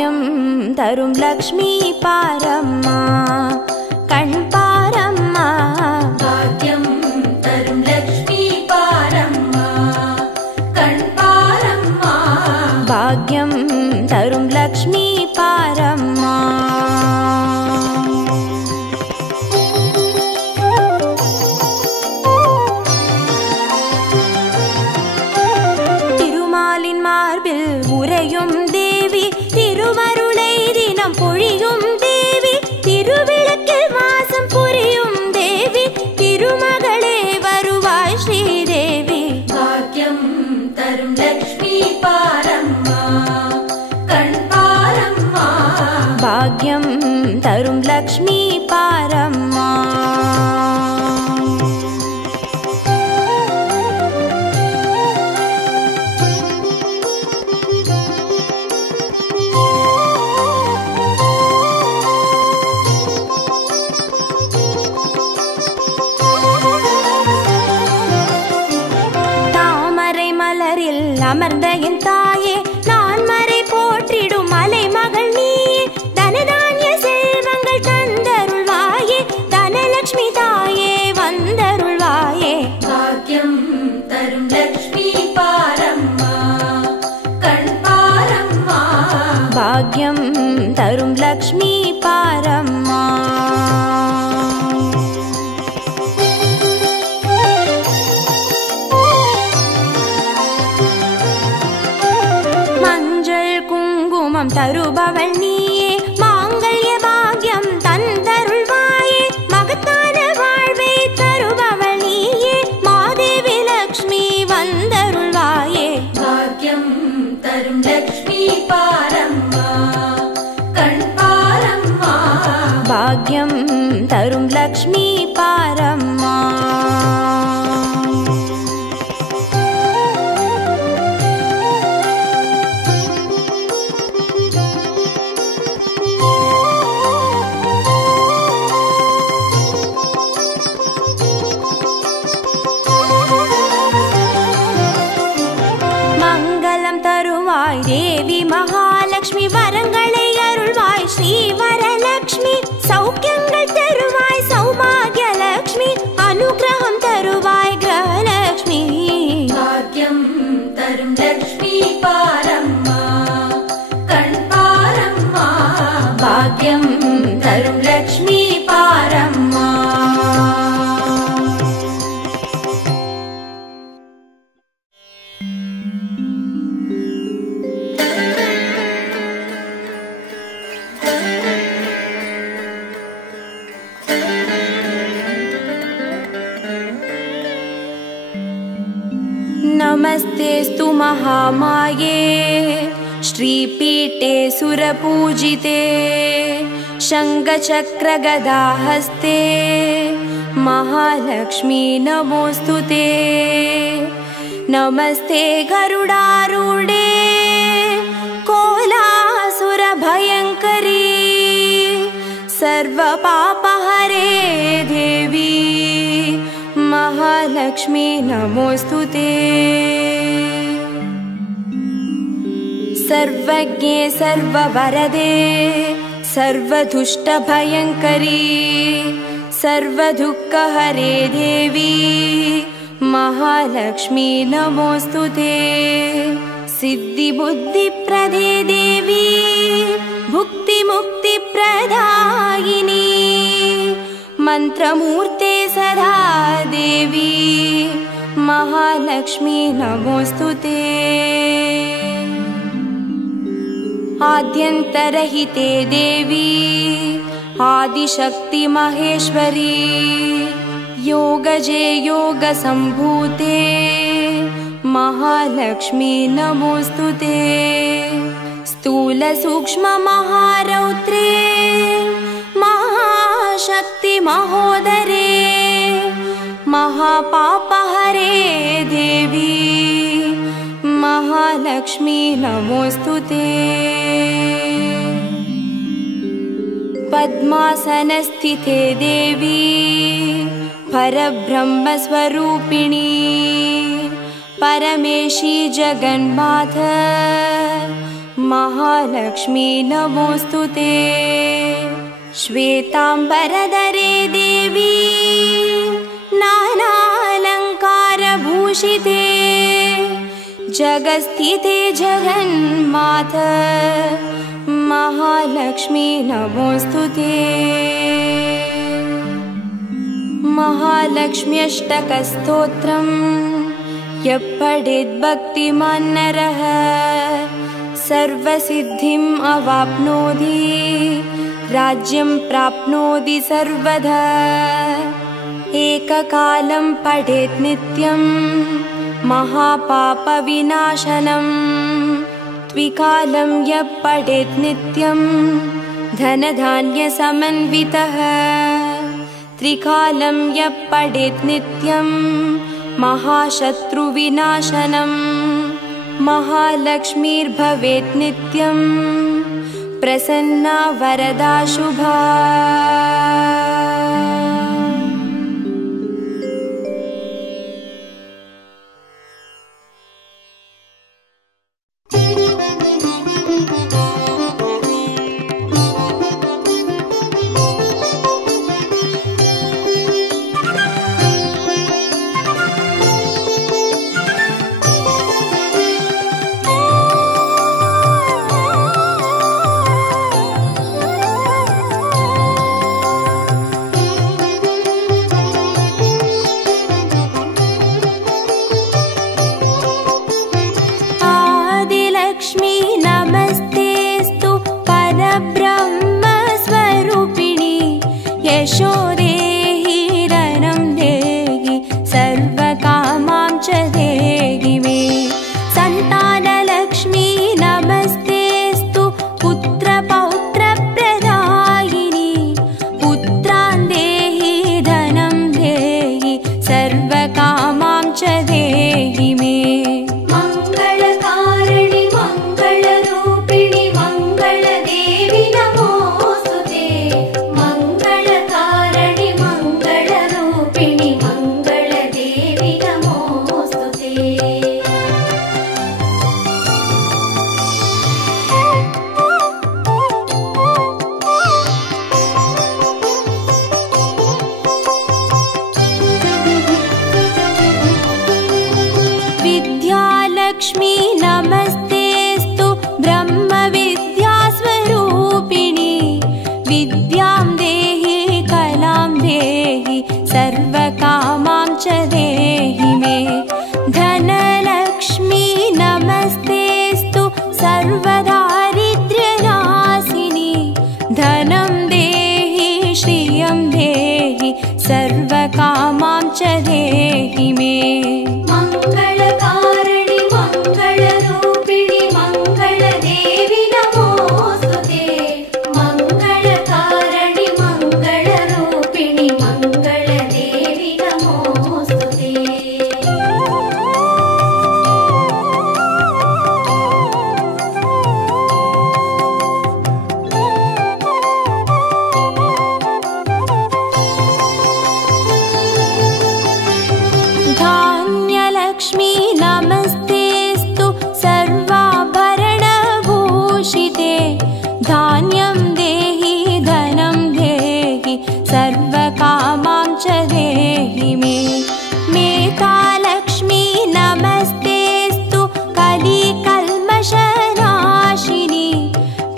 भाग्यं तरुं लक्ष्मी पारम्मा कण् पारम्मा भाग्यं तरुं लक्ष्मी पारम्मा कण् पारम्मा भाग्यं तरुं लक्ष्मी पारम्मा तिरुमालिन मार्बिल उறையும் देवी तिरुवरुளை தினம் பொழியும் देवी திருவிளக்கில் வாசம் புரியும் देवी திருமகளே வருவாய் ஸ்ரீதேவி भाग्यं तरुं लक्ष्मी पारम्मा कण् पारम्मा भाग्यं तरुं लक्ष्मी पारम्मा அமர்ந்த என் தாயே நான் மறை போற்றிடும் மலை மகள் நீயே தனதானிய செல்வங்கள் தந்தருள்வாயே தனலட்சுமி தாயே வந்தருள்வாயே भाग्यं तरुं लक्ष्मी पारम्मा कण् पारम्मा भाग्यं तरुं लक्ष्मी पारम्मा தருபவள் நீயே மாங்கல்ய பாக்யம் தந்தருள்வாயே மகத்தான வாழ்வை தருபவள் நீயே மாதேவி லக்ஷ்மி வந்தருள்வாயே भाग्यं तरुं लक्ष्मी पारम्मा कण् पारम्मा भाग्यं तरुं लक्ष्मी पारम्मा देवी महालक्ष्मी वरंगळे अरुள்வாய் श्री वरलक्ष्मी सौख्यंगल तरुवाय सौभाग्य लक्ष्मी अनुग्रहं तरुवाय ग्रहलक्ष्मी भाग्यं तरुं लक्ष्मी पारम्मा कण् पारम्मा भाग्यं तरुं लक्ष्मी पारम्मा नमस्तेस्तु महामाये श्रीपीठे सुरपूजिते शङ्खचक्रगदाहस्ते महालक्ष्मी नमोऽस्तुते नमस्ते गरुडारूढे कोलासुरभयङ्करी सर्वपापहरे देवी महालक्ष्मी नमोऽस्तुते सर्वज्ञे सर्ववरदे सर्वदुष्टभयङ्करी सर्वदुःखहरे देवी महालक्ष्मी नमोऽस्तुते सिद्धिबुद्धिप्रदे देवी भुक्तिमुक्तिप्रदायिनी मंत्रमूर्ते सदा देवी महालक्ष्मी नमोऽस्तुते आद्यन्तरहिते देवी आदिशक्ति महेश्वरी योगजे योगसम्भूते महालक्ष्मी नमोऽस्तुते स्थूल सूक्ष्म महारौद्रे महाशक्ति महोदरे महापापहरे देवी महालक्ष्मी नमोऽस्तुते पद्मासनस्थिते देवी परब्रह्मस्वरूपिणी परमेशी जगन्माता महालक्ष्मी नमोस्तुते। श्वेतांबरधरे देवी नानालंकारभूषिते जगस्थिते जगन्मात महालक्ष्मी नमोस्तुते। महालक्ष्म्यष्टकस्तोत्रम् यः पठेत् भक्तिमान् नरः सर्वसिद्धिम् अवाप्नोति राज्यं प्राप्नोति सर्वदा। एककालं पठेत् नित्यं महापापविनाशनम् द्विकालं यः पठेत् नित्यं धनधान्यसमन्वितः त्रिकालं यः पठेत् नित्यं महाशत्रुविनाशनम् महालक्ष्मीर्भवेत् नित्यं प्रसन्ना वरदा शुभा। विद्यालक्ष्मी नमस्तेस्तु ब्रह्मविद्यास्वरूपिणी विद्यां देहि कलां देहि सर्वकामां च देहि मे। धनलक्ष्मी नमस्तेस्तु सर्वदारिद्र्यनाशिनी धनं देहि श्रियं देहि सर्वकामां च देहि मे। मंगलकारिणि मंगलरूपिणि मंगलदेवी नमोस्तुते। मंगलकारिणि मंगलरूपिणि मंगलदेवी नमोस्तुते। धान्यलक्ष्मी नमस्तेस्तु सर्वाभरणभूषिते धान्यं देहि धनं देहि सर्वकामां च देहि मे। मेधालक्ष्मी नमस्तेस्तु कलिकल्मषनाशिनी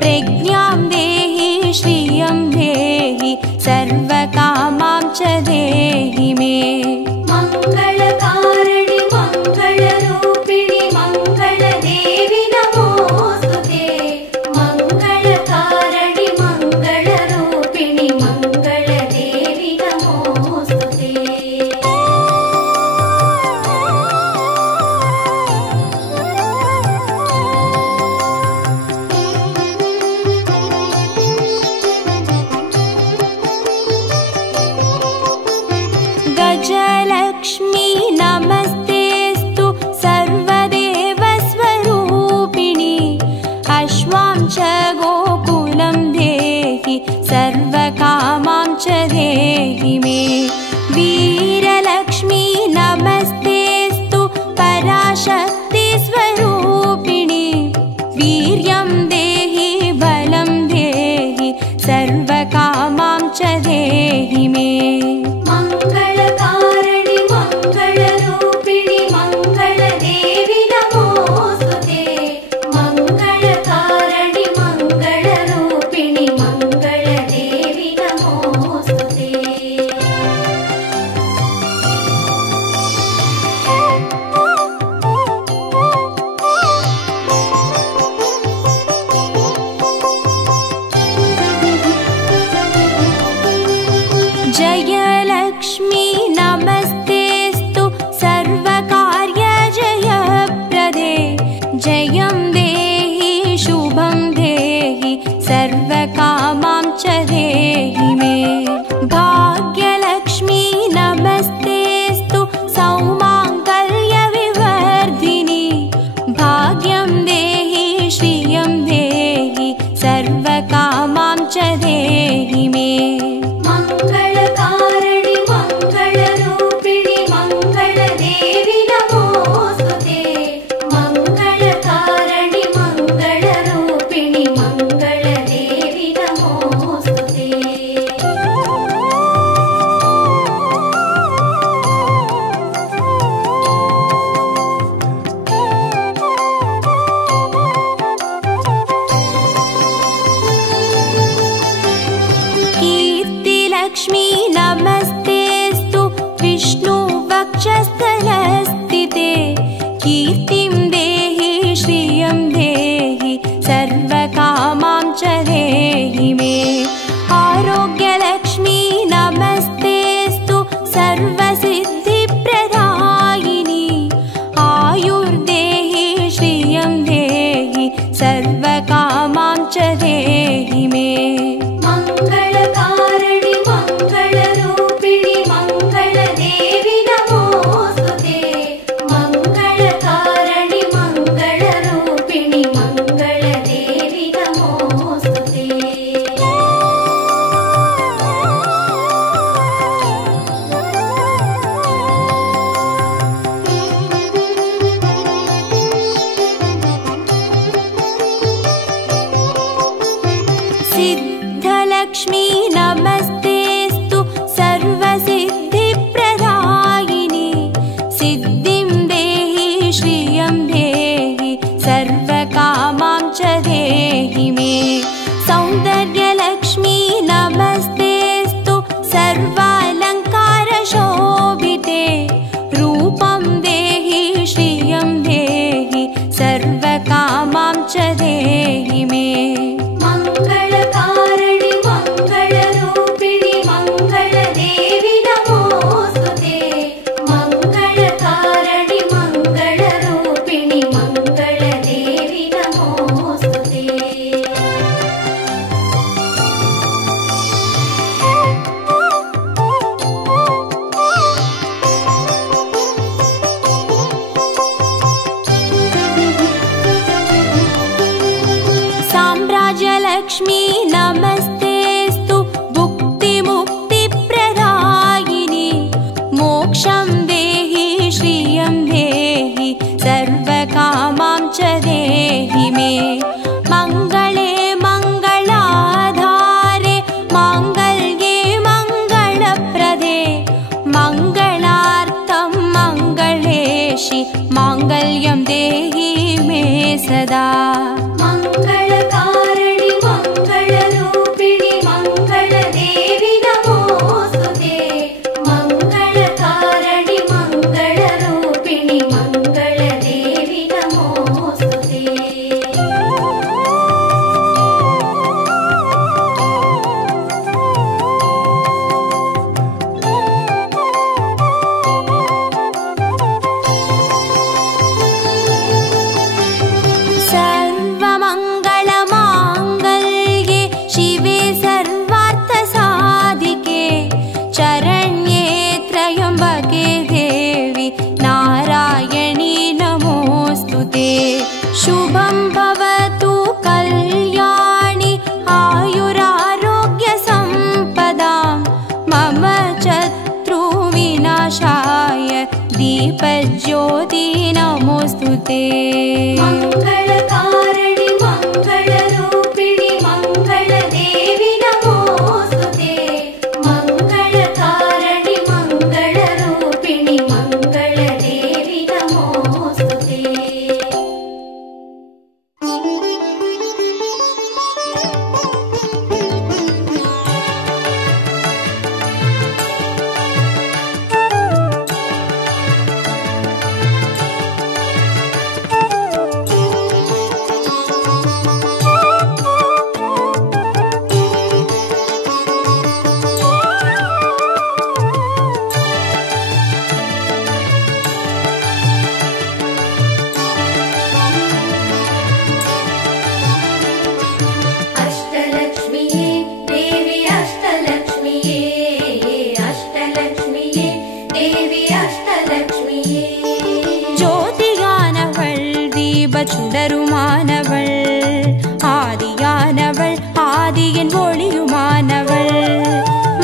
प्रज्ञां देहि श्रियं देहि सर्वकामां च देहि मे। मंगलकारिणि मंगलरूपिणि मंगलदेवी नमोस्तुते। मंगलकारिणि मंगलरूपिणि मंगलदेवी नमोस्तुते। गजलक्ष्मी नमस्तेस्तु सर्वदेवस्वरूपिणी अश्वां च गोकुलं देहि सर्वकामां च देहि मे। वीरलक्ष्मी नमस्तेस्तु पराशक्तिस्वरूपिणी वीर्यं जयं देहि शुभं देहि सर्वकामां च देहि मे। भाग्यलक्ष्मी नमस्तेऽस्तु सौमाङ्गल्यविवर्धिनि। भाग्यं देहि श्रियं देहि सर्वकामां च देहि मे। मङ्गलकारिणि मङ्गलरूपिणि मङ्गलदेवि नमोऽस्तुते। मङ्गलकारिणि मङ्गलरूपिणि मङ्गलदेवि नमोऽस्तुते। कीर्तिलक्ष्मी नमस्तेऽस्तु विष्णुवक्षस्थलस्थिते। कीर्तिं देहि श्रियं देहि सर्वकामां च देहि मे। आरोग्यलक्ष्मी नमस्तेऽस्तु सर्वसिद्धिप्रदायिनि। आयुर्देहि श्रियं देहि सर्वकामां च देहि मे। मङ्गलकारिणि मङ्गलरूपिणि मङ्गलदेवि नमोऽस्तुते। मङ्गलकारिणि मङ्गलरूपिणि मङ्गलदेवि नमोऽस्तुते। सिद्धलक्ष्मी नमस्तेऽस्तु सर्वसिद्धिप्रदायिनि। सिद्धिं देहि श्रियं देहि सर्वकामां च देहि मे। सौन्दर्यलक्ष्मी नमस्तेऽस्तु सर्वालङ्कारशोभिते। रूपं देहि श्रियं देहि सर्वकामां च देहि मे। मङ्गलकारिणि मङ्गलरूपिणि मङ्गलदेवि नमोऽस्तुते। मङ्गलकारिणि मङ्गलरूपिणि मङ्गलदेवि नमोऽस्तुते। साम्राज्यलक्ष्मी नमस्तेऽस्तु भुक्तिमुक्तिप्रदायिनि। मोक्षं देहि श्रियं देहि सर्वकामां च देहि मे। मङ्गले मङ्गलाधारे माङ्गल्ये मङ्गलप्रदे। मङ्गलार्थं मङ्गलेशि माङ्गल्यं देहि मे सदा। मङ्गलकारिणि मङ्गलरूपिणि मङ्गलदेवि नमोऽस्तुते। मङ्गलकारिणि मङ्गलरूपिणि मङ्गलदेवि नमोऽस्तुते। सर्वमङ्गलमाङ्गल्ये शिवे सर्वार्थसाधिके। चरण्ये त्र्यम्बके देवि नारायणी नमोऽस्तुते। शुभं भवतु कल्याणि आयुरारोग्यसम्पदां। मम शत्रुविनाशाय दीपज्योति नमोऽस्तुते। मङ्गलकारिणि मङ्गलरूपिणि मङ्गलदेवि नमोऽस्तुते। मङ्गलकारिणि मङ्गलरूपिणि मङ्गलदेवि नमोऽस्तुते। தீபச்சுடருமானவள், ஆதியானவள், ஆதியின் ஒளியுமானவள்.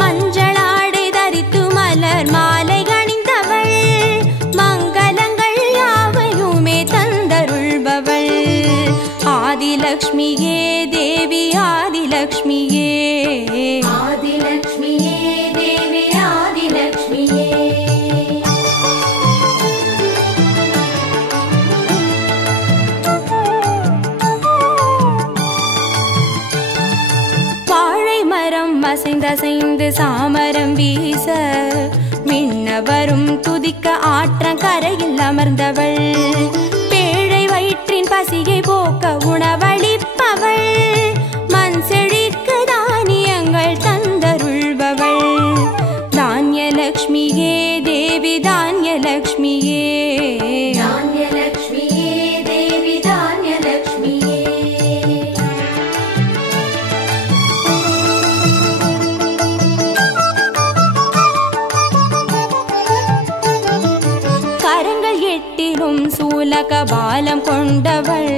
மஞ்சளாடை தரித்து மலர் மாலை அணிந்தவள், மங்களங்கள் யாவையுமே தந்தருள்பவள். ஆதிலக்ஷ்மியே தேவி ஆதிலக்ஷ்மியே, ஆதிலக்ஷ்மியே தேவி ஆதிலக்ஷ்மியே. வாழை மரம் அசைந்தசைந்து சாமரம் வீச, மின்னவரும் துதிக்க ஆற்றங்கரையில் அமர்ந்தவள். பேழை வயிற்றின் பசியை போக்க உணவளிப்பவள், மண் செழிக்க தானியங்கள் தந்தருள்பவள். தானியலக்ஷ்மியே தேவி தானியலக்ஷ்மியே, தானியலக்ஷ்மியே தேவி தானியலக்ஷ்மியே. கரங்கள் எட்டிலும் சூலக பாலம் கொண்டவள்,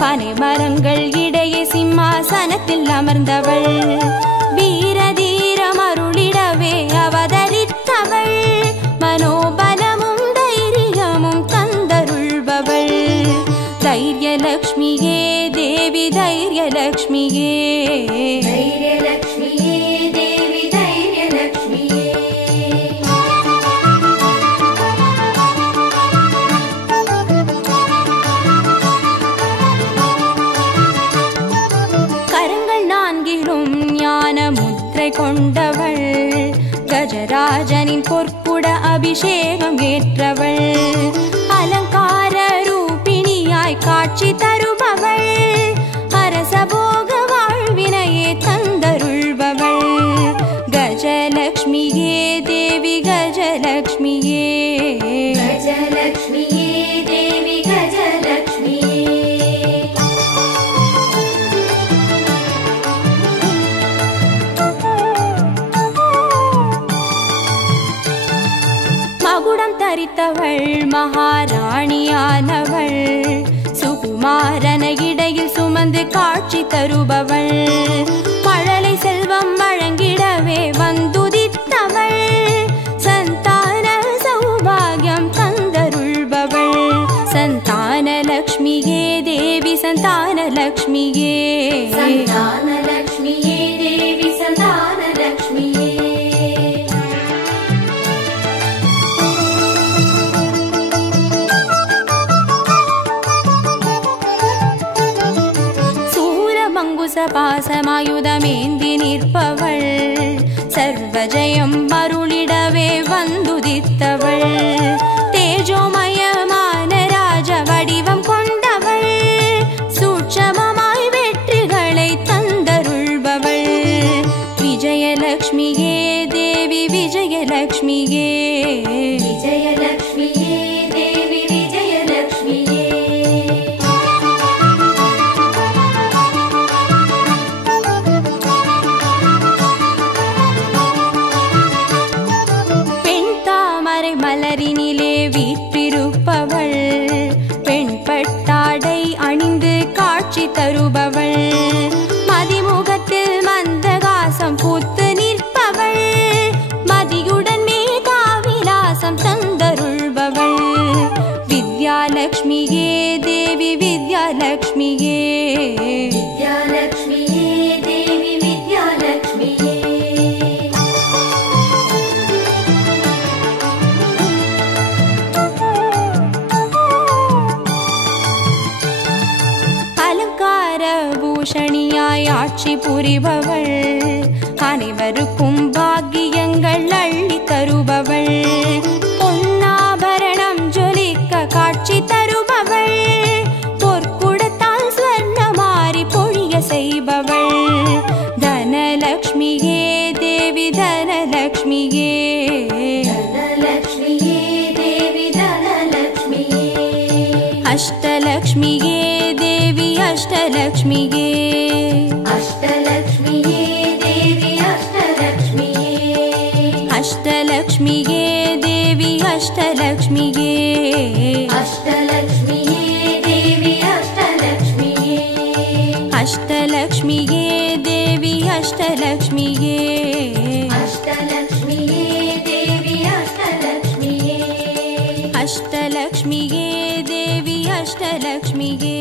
பனை மரங்கள் இடையே சிம்மாசனத்தில் அமர்ந்தவள். வீரதீரம் அருளிடவே அவதரித்தவள், மனோபலமும் தைரியமும் தந்தருள்பவள். தைரியலக்ஷ்மியே தேவி தைரியலக்ஷ்மியே, தைரியலக்ஷ்மியே தேவி தைரியலக்ஷ்மியே. கரங்கள் நான்கிலும் ஞான முத்திரை கொண்டவள், கஜராஜனின் பொற்குட அபிஷேகம் ஏற்றவள். அலங்கார ரூபிணியாய் காட்சி தருபவள், அரசபோக வாழ்வினையே தந்தருள்பவள். கஜலக்ஷ்மியே தேவி கஜலக்ஷ்மியே, கஜலக்ஷ்மியே தேவி கஜலக்ஷ்மியே. மகுடம் தரித்தவள் மகாராணியானவள், சுகுமாரன இடையில் சுமந்து காட்சி தருபவள். மழலை செல்வம் வழங்கிடவே வந்துதித்தவள், சந்தான சௌபாகியம் தந்தருள்பவள். சந்தானலக்ஷ்மியே தேவி சந்தானலக்ஷ்மியே, சந்தானலக்ஷ்மியே தேவி சந்தானலக்ஷ்மியே. பாசமாயுதமேந்தி நிற்பவள், சர்வஜயம் அருளிடவே வந்துதித்தவள். தேஜோமயமான ராஜ வடிவம் கொண்டவள், சூட்சமமாய் வெற்றிகளை தந்தருள்பவள். விஜயலக்ஷ்மியே தேவி விஜயலக்ஷ்மியே, விஜயலக்ஷ்மியே தேவி விஜயலக்ஷ்மியே. மலரினிலே வீற்றிருப்பவள், பெண் பட்டாடை அணிந்து காட்சி தருபவள். மதிமுகத்தில் மந்தகாசம் பூத்து நிற்பவள், மதியுடன் மேதாவிலாசம் தந்தருள்பவள். வித்யாலக்ஷ்மியே தேவி வித்யாலக்ஷ்மியே, வித்யாலக்ஷ்மியே தேவி வித்யாலக்ஷ்மியே. பூஷணியாய் ஆட்சி புரிபவள், அனைவருக்கும் பாக்கியங்கள் அள்ளி தருபவள். பொன்னாபரணம் ஜொலிக்க காட்சி தருபவள், பொற்குடத்தால் ஸ்வர்ணமாரி பொழிய செய்பவள். தனலக்ஷ்மியே தேவி தனலக்ஷ்மியே, தனலக்ஷ்மியே தேவி தனலக்ஷ்மியே. அஷ்டலக்ஷ்மியே தேவி அஷ்டலக்ஷ்மியே, அஷ்டலக்ஷ்மியே தேவி அஷ்டலக்ஷ்மியே. அஷ்டலக்ஷ்மியே தேவி அஷ்டலக்ஷ்மியே, அஷ்டலக்ஷ்மியே தேவி ಅಷ್ಟಲಕ್ಷ್ಮಿಗೆ ದೇವಿ ಅಷ್ಟಲಕ್ಷ್ಮಿಗೆ ಅಷ್ಟಲಕ್ಷ್ಮಿಯೇ ದೇವಿ ಅಷ್ಟಲಕ್ಷ್ಮಿಯೇ ಅಷ್ಟಲಕ್ಷ್ಮಿಗೆ ದೇವಿ ಅಷ್ಟಲಕ್ಷ್ಮಿಗೆ